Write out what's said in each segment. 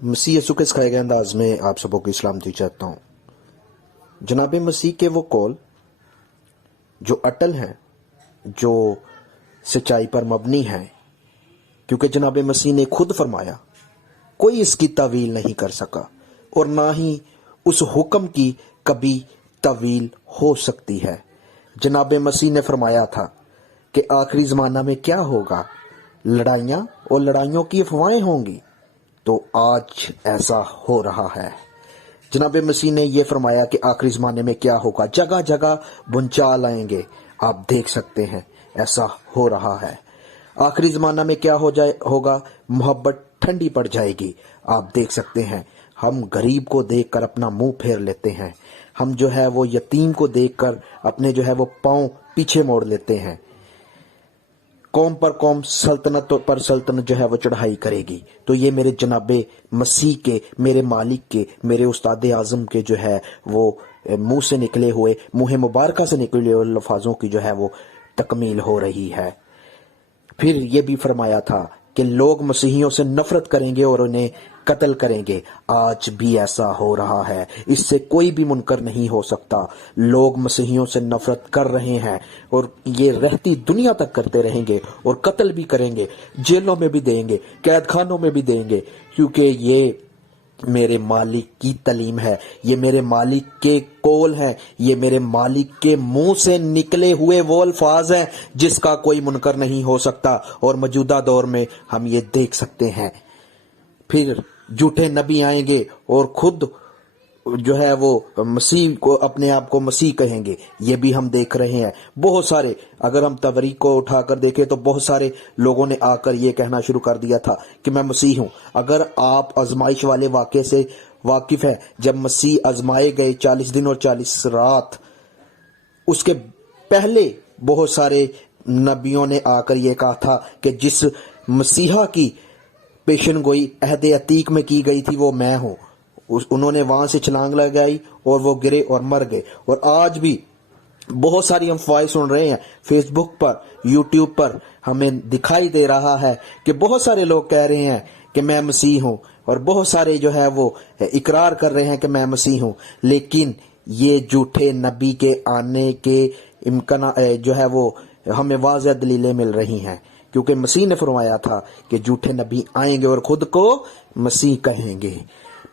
मसीह यसु के सिखाए गए अंदाज में आप सबों को इस्लाम दी चाहता हूँ। जनाब मसीह के वो कौल जो अटल हैं, जो सच्चाई पर मबनी हैं, क्योंकि जनाब मसीह ने खुद फरमाया कोई इसकी तावील नहीं कर सका और ना ही उस हुक्म की कभी तावील हो सकती है। जनाब मसीह ने फरमाया था कि आखिरी ज़माना में क्या होगा, लड़ाइयाँ और लड़ाइयों की अफवाहें होंगी। तो आज ऐसा हो रहा है। जनाब मसीह ने यह फरमाया कि आखिरी ज़माने में क्या होगा, जगह जगह भूचाल आएंगे। आप देख सकते हैं ऐसा हो रहा है। आखिरी ज़माना में क्या होगा, मोहब्बत ठंडी पड़ जाएगी। आप देख सकते हैं हम गरीब को देखकर अपना मुंह फेर लेते हैं, हम जो है वो यतीम को देखकर अपने जो है वो पांव पीछे मोड़ लेते हैं। कौम पर कौम, सल्तनत पर सल्तनत जो है वो चढ़ाई करेगी। तो ये मेरे जनाबे मसीह के, मेरे मालिक के, मेरे उस्ताद आज़म के जो है वो मुंह से निकले हुए, मुँह मुबारका से निकले हुए लफ्ज़ों की जो है वो तकमील हो रही है। फिर ये भी फरमाया था कि लोग मसीहियों से नफरत करेंगे और उन्हें कत्ल करेंगे। आज भी ऐसा हो रहा है, इससे कोई भी मुनकर नहीं हो सकता। लोग मसीहियों से नफरत कर रहे हैं और ये रहती दुनिया तक करते रहेंगे और कत्ल भी करेंगे, जेलों में भी देंगे, कैद खानों में भी देंगे, क्योंकि ये मेरे मालिक की तलीम है, ये मेरे मालिक के कौल है, ये मेरे मालिक के मुंह से निकले हुए वो अल्फाज हैं जिसका कोई मुनकर नहीं हो सकता। और मौजूदा दौर में हम ये देख सकते हैं। फिर झूठे नबी आएंगे और खुद जो है वो मसीह को, अपने आप को मसीह कहेंगे। ये भी हम देख रहे हैं। बहुत सारे, अगर हम तवरीक को उठाकर देखें तो बहुत सारे लोगों ने आकर ये कहना शुरू कर दिया था कि मैं मसीह हूं। अगर आप आजमाइश वाले वाक़े से वाकिफ हैं, जब मसीह आजमाए गए 40 दिन और 40 रात, उसके पहले बहुत सारे नबियों ने आकर ये कहा था कि जिस मसीहा की पेशन गोई अहद अतीक में की गई थी वो मैं हूं। उन्होंने वहां से छलांग लगाई और वो गिरे और मर गए। और आज भी बहुत सारी अफवाहें सुन रहे हैं फेसबुक पर, यूट्यूब पर, हमें दिखाई दे रहा है कि बहुत सारे लोग कह रहे हैं कि मैं मसीह हूं, और बहुत सारे जो है वो इकरार कर रहे हैं कि मैं मसीह हूं। लेकिन ये झूठे नबी के आने के इम्कान जो है वो हमें वाज़ह दलीलें मिल रही हैं, क्योंकि मसीह ने फरमाया था कि झूठे नबी आएंगे और खुद को मसीह कहेंगे।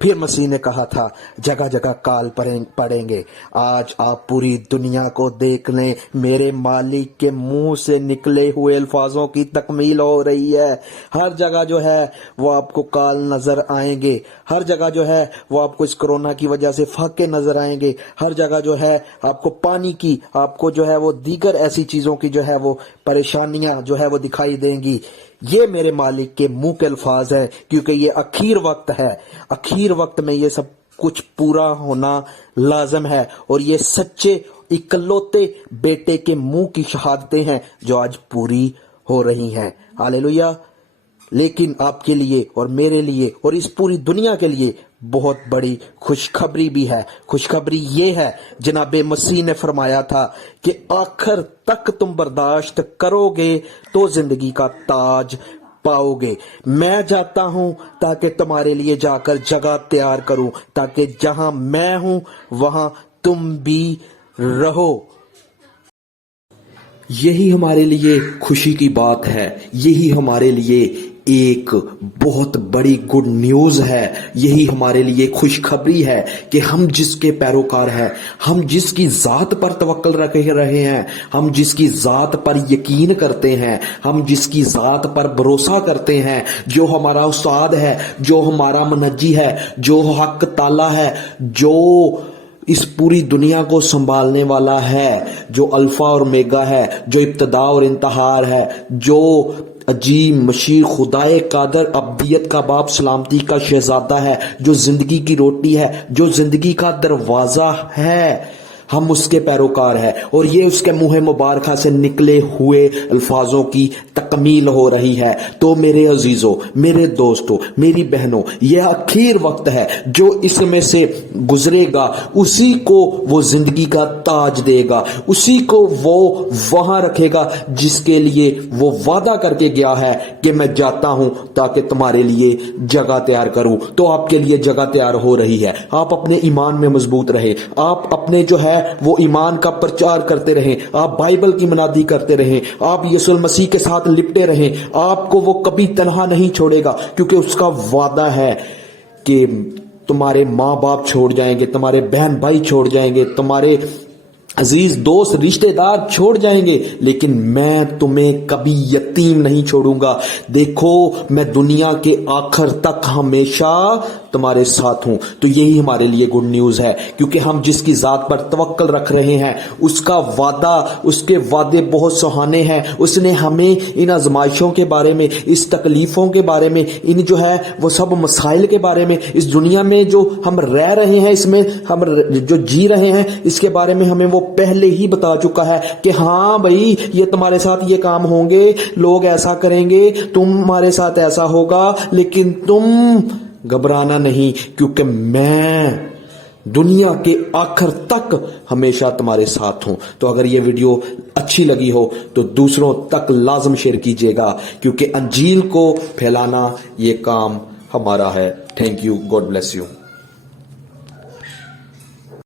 फिर मसीह ने कहा था जगह जगह काल पड़ेंगे। आज आप पूरी दुनिया को देख लें, मेरे मालिक के मुंह से निकले हुए अल्फाजों की तकमील हो रही है। हर जगह जो है वो आपको काल नजर आएंगे, हर जगह जो है वो आपको इस कोरोना की वजह से फाके नजर आएंगे, हर जगह जो है आपको पानी की, आपको जो है वो दीगर ऐसी चीजों की जो है वो परेशानियां जो है वो दिखाई देंगी। ये मेरे मालिक के मुंह के अल्फाज है, क्योंकि ये आखिर वक्त है। आखिर वक्त में ये सब कुछ पूरा होना लाजम है, और ये सच्चे इकलौते बेटे के मुंह की शहादतें हैं जो आज पूरी हो रही हैं। हालेलुया। लेकिन आपके लिए और मेरे लिए और इस पूरी दुनिया के लिए बहुत बड़ी खुशखबरी भी है। खुशखबरी ये है, जनाबे मसीह ने फरमाया था कि आखिर तक तुम बर्दाश्त करोगे तो जिंदगी का ताज पाओगे। मैं जाता हूं ताकि तुम्हारे लिए जाकर जगह तैयार करूं, ताकि जहां मैं हूं वहां तुम भी रहो। यही हमारे लिए खुशी की बात है, यही हमारे लिए एक बहुत बड़ी गुड न्यूज़ है, यही हमारे लिए खुशखबरी है कि हम जिसके पैरोकार हैं, हम जिसकी ज़ात पर तवक्कल रख रहे हैं, हम जिसकी ज़ात पर यकीन करते हैं, हम जिसकी ज़ात पर भरोसा करते हैं, जो हमारा उस्ताद है, जो हमारा मुनज्जी है, जो हक ताला है, जो इस पूरी दुनिया को संभालने वाला है, जो अल्फा और मेगा है, जो इब्तदा और इंतहार है, जो अजीम मशीर खुदाए कादर अब्दियत का बाप सलामती का शहजादा है, जो जिंदगी की रोटी है, जो जिंदगी का दरवाजा है, हम उसके पैरोकार हैं। और ये उसके मुँह मुबारका से निकले हुए अल्फाजों की तकमील हो रही है। तो मेरे अजीजों, मेरे दोस्तों, मेरी बहनों, यह आखिर वक्त है। जो इसमें से गुजरेगा उसी को वो जिंदगी का ताज देगा, उसी को वो वहां रखेगा जिसके लिए वो वादा करके गया है कि मैं जाता हूं ताकि तुम्हारे लिए जगह तैयार करूं। तो आपके लिए जगह तैयार हो रही है। आप अपने ईमान में मजबूत रहे, आप अपने जो है वो ईमान का प्रचार करते रहें, आप बाइबल की मनादी करते रहें, आप यीशु मसीह के साथ लिपटे रहें। आपको वो कभी तन्हा नहीं छोड़ेगा, क्योंकि उसका वादा है कि तुम्हारे माँ बाप छोड़ जाएंगे, तुम्हारे बहन भाई छोड़ जाएंगे, तुम्हारे अजीज दोस्त रिश्तेदार छोड़ जाएंगे, लेकिन मैं तुम्हें कभी यतीम नहीं छोड़ूंगा। देखो, मैं दुनिया के आखिर तक हमेशा तुम्हारे साथ हूं। तो यही हमारे लिए गुड न्यूज है, क्योंकि हम जिसकी जात पर तवक्कल रख रहे हैं उसका वादा, उसके वादे बहुत सुहाने हैं। उसने हमें इन आजमाइशों के बारे में, इस तकलीफों के बारे में, इन जो है वो सब मसाइल के बारे में, इस दुनिया में जो हम रह रहे हैं, इसमें हम जो जी रहे हैं, इसके बारे में हमें वो पहले ही बता चुका है कि हाँ भाई, ये तुम्हारे साथ ये काम होंगे, लोग ऐसा करेंगे, तुम्हारे साथ ऐसा होगा, लेकिन तुम घबराना नहीं, क्योंकि मैं दुनिया के आखिर तक हमेशा तुम्हारे साथ हूं। तो अगर ये वीडियो अच्छी लगी हो तो दूसरों तक लाजम शेयर कीजिएगा, क्योंकि अंजील को फैलाना ये काम हमारा है। Thank you, God bless you.